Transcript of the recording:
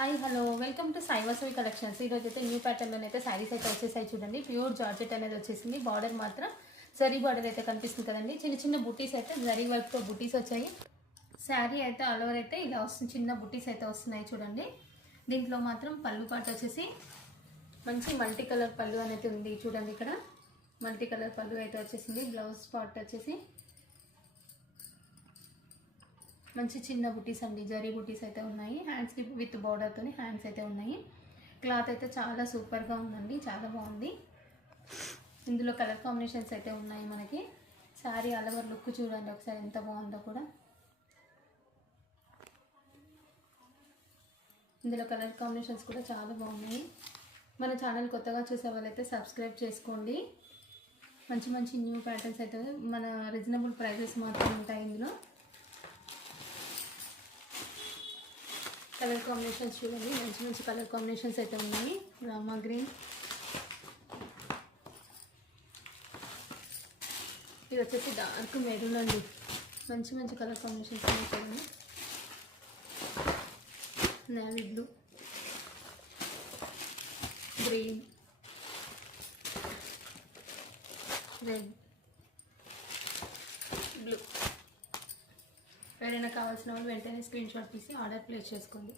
Hi hello welcome to Sai Vasavi collections. ఈరోజు అయితే new ప్యాటర్న్లో అయితే శారీస్ అయితే వచ్చేసాయి చూడండి. ప్యూర్ జార్జెట్ అనేది వచ్చేసింది. బార్డర్ మాత్రం జరీ బార్డర్ అయితే కనిపిస్తుంది కదండి. చిన్న చిన్న బుటీస్ అయితే జరీ వర్క్తో బుటీస్ వచ్చాయి. శారీ అయితే ఆల్ ఓవర్ అయితే ఇలా వస్తుంది. చిన్న బుటీస్ అయితే వస్తున్నాయి చూడండి. దీంట్లో మాత్రం పళ్ళు పాట వచ్చేసి మంచి మల్టీ కలర్ పళ్ళు అనేది ఉంది చూడండి. ఇక్కడ మల్టీ కలర్ పళ్ళు అయితే వచ్చేసింది. బ్లౌజ్ పార్ట్ వచ్చేసి మంచి చిన్న బుటీస్ అండి, జరీ బుటీస్ అయితే ఉన్నాయి. హ్యాండ్స్కి విత్ బార్డర్తో హ్యాండ్స్ అయితే ఉన్నాయి. క్లాత్ అయితే చాలా సూపర్గా ఉందండి, చాలా బాగుంది. ఇందులో కలర్ కాంబినేషన్స్ అయితే ఉన్నాయి మనకి. శారీ ఆల్ ఓవర్ లుక్ చూడండి ఒకసారి ఎంత బాగుందో కూడా. ఇందులో కలర్ కాంబినేషన్స్ కూడా చాలా బాగున్నాయి. మన ఛానల్ కొత్తగా చూసే వాళ్ళైతే సబ్స్క్రైబ్ చేసుకోండి. మంచి మంచి న్యూ ప్యాటర్న్స్ అయితే మన రీజనబుల్ ప్రైజెస్ మాత్రం ఉంటాయి. ఇందులో కలర్ కాంబినేషన్స్ చూడండి, మంచి మంచి కలర్ కాంబినేషన్స్ అయితే ఉన్నాయి. రామా గ్రీన్, ఇది వచ్చేసి డార్క్ మెరూన్ అండి. మంచి మంచి కలర్ కాంబినేషన్స్ ఉన్నాయి. Navy blue, green, red, blue. ఎవరైనా కావాల్సిన వాళ్ళు వెంటనే స్క్రీన్ షాట్ తీసి ఆర్డర్ ప్లేస్ చేసుకోండి.